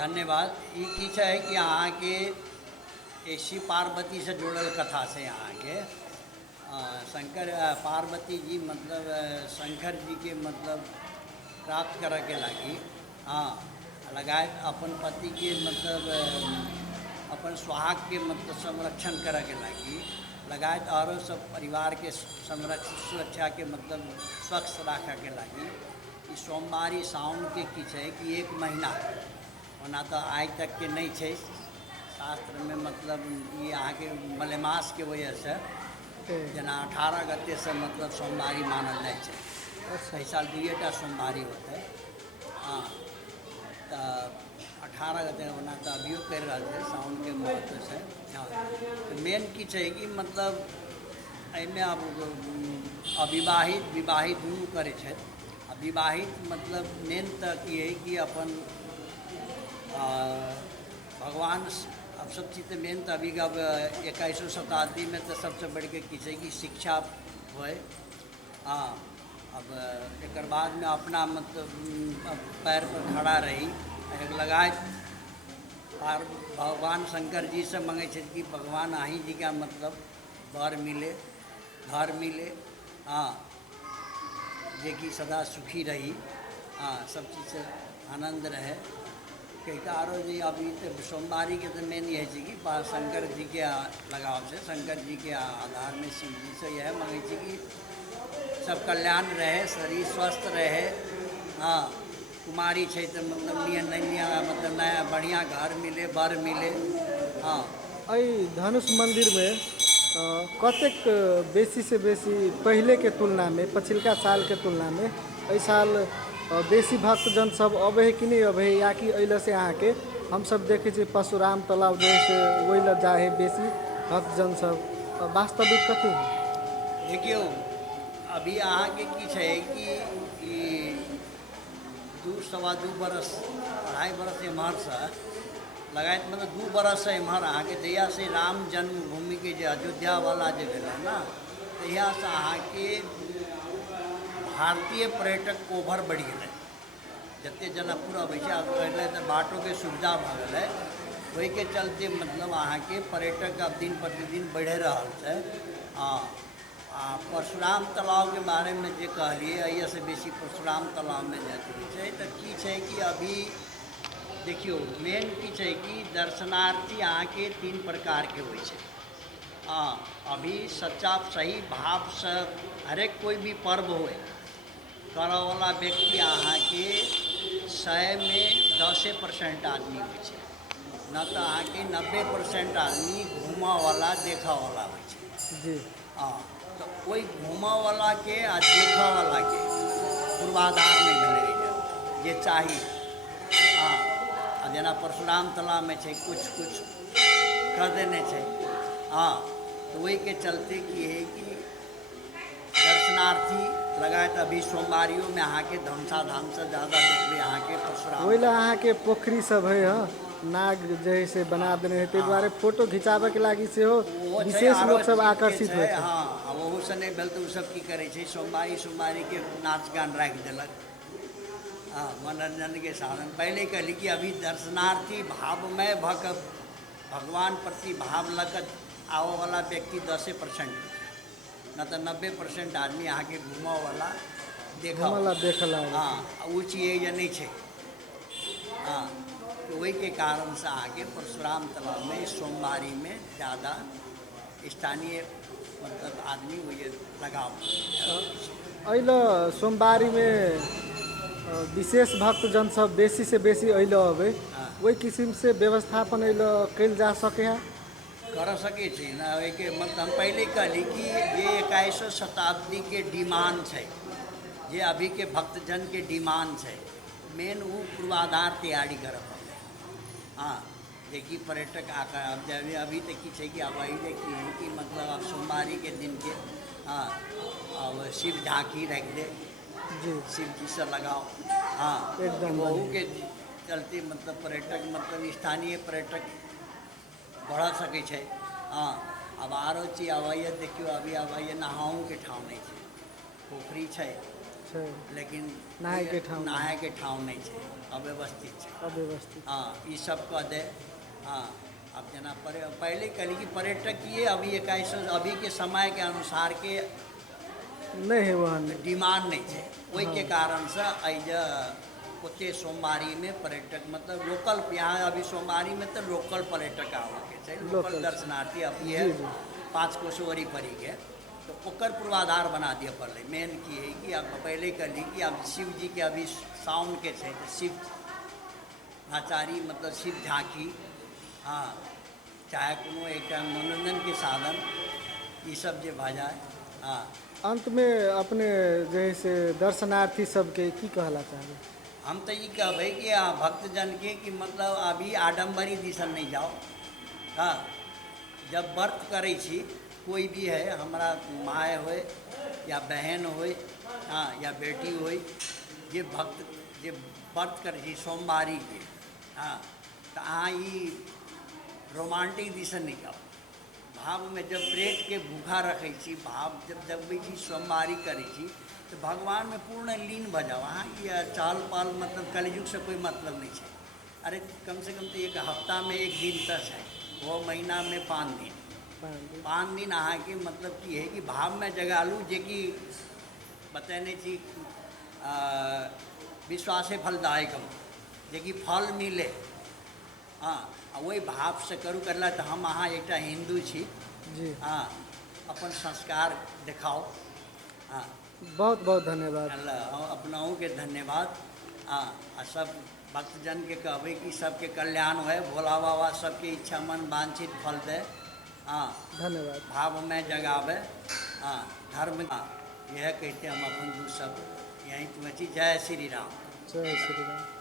धन्यवाद। ई की है कि अहाँ के शिव पार्वती से जुड़ल कथा से अहाँ के शंकर पार्वती जी मतलब शंकर जी के मतलब प्राप्त करे के लगी हाँ लगायत अपन पति के मतलब अपन सुहाग के मतलब संरक्षण करे के लगी लगायत और सब परिवार के संरक्षण सुरक्षा के मतलब स्वच्छ रखे के लगी ई सोमवारी साउन के की है कि 1 महीना होना तो आज तक के नहीं है शास्त्र में मतलब ये अहाँ के मलेमास के वजह से जना 18 गते से मतलब सोमवारी मानल जाए है। इस साल 2टा सोमवारी होता है हाँ तो 18 गते होना तो अभियो कर रहा है साउन के महत्व से हाँ तो मेन की है कि मतलब एमें अब अविवाहित विवाहित दुनू करे छे। विवाहित मतलब मेन तक ये है कि अपन भगवान अब सब चीज़ मेन तो अभी अब 21वीं शताब्दी में तो सबसे बढ़ के किसी की शिक्षा होए हाँ अब एक बाद में अपना मतलब पैर पर खड़ा रही एक लगाए भगवान शंकर जी से मांगे छे कि भगवान आही जी का मतलब वर मिले घर मिले हाँ जे कि सदा सुखी रही हाँ सब चीज़ से आनंद रहे कहो जी। अभी तो सोमवारी के तो मेन ये है कि शंकर जी के लगाव से शंकर जी के आधार में शिव जी से यह मांगे छे कि सब कल्याण रहे शरीर स्वस्थ रहे हाँ कुमारी है तो मतलब नया मतलब नया बढ़िया घर मिले वर मिले हाँ। धनुष मंदिर में कतेक बेसी से बेसी पहले के तुलना में पछिलका साल के तुलना में एहि साल बेसी भक्तजन सब अबे है कि नहीं अबे है या कि अल से अहाँ के हम सब देखे छे परशुराम तालाब जो है वही ल जाए है बेसी भक्तजन सब वास्तविक कथी है? देखियो अभी अहाँ के की है कि 2-2.25 बरस 2.5 बरस एम्हर से लगायत मतलब 2 बरस से एम्हर अहाँ के जहिया से राम जन्मभूमि के जो अयोध्या वाला जो भेल ना तहिया से अहाँ के भारतीय पर्यटक ओभर बढ़ गए जते जना पूरा वैसे पहले तो बाटों के सुविधा भ गए वही के चलते मतलब अहाँ के पर्यटक अब दिन प्रतिदिन बढ़े रहा है हाँ परशुराम तालाब के बारे में जो कहलिए अइया से बेसी परशुराम तालाब में जाते है तो की है कि अभी देखियो मेन की है कि दर्शनार्थी अहाँ के 3 प्रकार के हो हाँ अभी सच्चा सही भाव से हरेक कोई भी पर्व हो करे वाला व्यक्ति अहाँ के 100 में 10% आदमी हो न तो अहाँ के 90% आदमी घूमा वाला देखा वाला हो जी हाँ तो कोई घूमा वाला के आ देखा वाला के पूर्वाधार में मिले ये चाहिए हाँ जना परशुराम तालाब में है कुछ कर देने छे हाँ तो वही के चलते की है कि दर्शनार्थी लगाए अभी सोमवारियों में अहाँ के धमसा धाम से ज़्यादा देखबे अहाँ के परशुराम वही अहाँ के पोखरी सब है हाँ नाग जैसे बना देने है ते द्वारे फोटो खिंचाबे के लागी से हो विशेष लोग सब आकर्षित हो हाँ वह से नहीं भेल तो सब की करे छे सोमवारी के नाच गान राख देलक हाँ मनोरंजन के साधन पहले कहली कि अभी दर्शनार्थी भाव में भगवान प्रति भाव लग आओ वाला व्यक्ति 10% न तो 90% आदमी यहाँ के घूमा वाला देखा हाँ वो चीज़ नहीं है हाँ तो वही के कारण से आगे परशुराम तालाब में सोमवारी में ज़्यादा स्थानीय मतलब आदमी वही लगाव अल सोमवारी में विशेष भक्तजन सब बेसी से बेसी अल अबे वही किस्म से व्यवस्थापन अल कल जा सके है कर सके ना के मतलब हम पहले कहली कि ये 21वीं शताब्दी के डिमांड है ये अभी के भक्तजन के डिमांड है मेन वो पूर्वाधार तैयारी कर हाँ देखिए पर्यटक आकर अब जब अभी तक की है कि अब वही देखिए कि मतलब अब सोमवारी के दिन के हाँ अब शिव झांकी रख दे जी शिव जी से लगाओ हाँ एकदम वहू के चलते मतलब पर्यटक मतलब स्थानीय पर्यटक बढ़ सके छे हाँ अब आरो चीज अब देखियो अभी अब नहाओं के ठाव नहीं है पोखरी है छै लेकिन नहाय के ठाव नहीं। नहाय के ठाव नहीं छै, अव्यवस्थित छै। अव्यवस्थित। हाँ ये सब कह दे। हाँ अब जना पहले कहली कि पर्यटक ये अभी 21 अभी के समय के अनुसार के नहीं है वहाँ डिमांड नहीं है, वही के हाँ। कारण से अज ओते सोमवारी में पर्यटक मतलब लोकल यहाँ अभी सोमवारी में तो लोकल पर्यटक आवे के चाहिए, लोकल लोकल। दर्शनार्थी अभी जी, है जी। 5 कोसवरी परी के, तो ओकर पूर्वाधार बना दिया पड़े। मेन की है कि अब पहले कर ली कि अब शिव जी के अभी साउन के छै तो शिव आचारी मतलब शिव झांकी, हाँ चाहे कोनो एक मनोरंजन के साधन ये सब जे भऽ जाए। हाँ अंत में अपने जैसे दर्शनार्थी सबके की कहला चाहबे? हम तो ये कहबे कि भक्तजन के कि मतलब अभी आडम्बरी दिसन नहीं जाओ। हाँ जब व्रत करै छी कोई भी है, हमारा माय हो या बहन हो, हाँ या बेटी हो, जे भक्त जे व्रत करै छी सोमवारी के, हाँ तो अहाँ ई रोमांटिक दिसन नहीं जाओ। भाव में जब पेट के भूखा रखै छी, भाव जब जगबै छी, सोमवारी करै छी तो भगवान में पूर्ण लीन भऽ जाओ। अहाँ ये चाल पाल मतलब कलयुग से कोई मतलब नहीं है। अरे कम से कम तो एक हफ्ता में 1 दिन तक है, वो महीना में 5 दिन, 5 दिन अहाँ के मतलब की है कि भाव में जगालू जे कि बतैने छी विश्वासे फलदायकम, जे कि फल मिले। हाँ वही भाव से करू करला तो हम अहाँ एक हिंदू छी। जी हाँ अपन संस्कार दिखाओ। हाँ बहुत बहुत धन्यवाद। अपनाओं के धन्यवाद। हाँ आ सब भक्तजन के कहबे कि सबके कल्याण होए, भोला बाबा सबके इच्छा मन वांछित फल दे। हाँ धन्यवाद। भाव में जगावे। हाँ धर्म, हाँ यह कहते हम अपन दू सब यहीं तुम्हें जय श्री राम। जय श्री राम।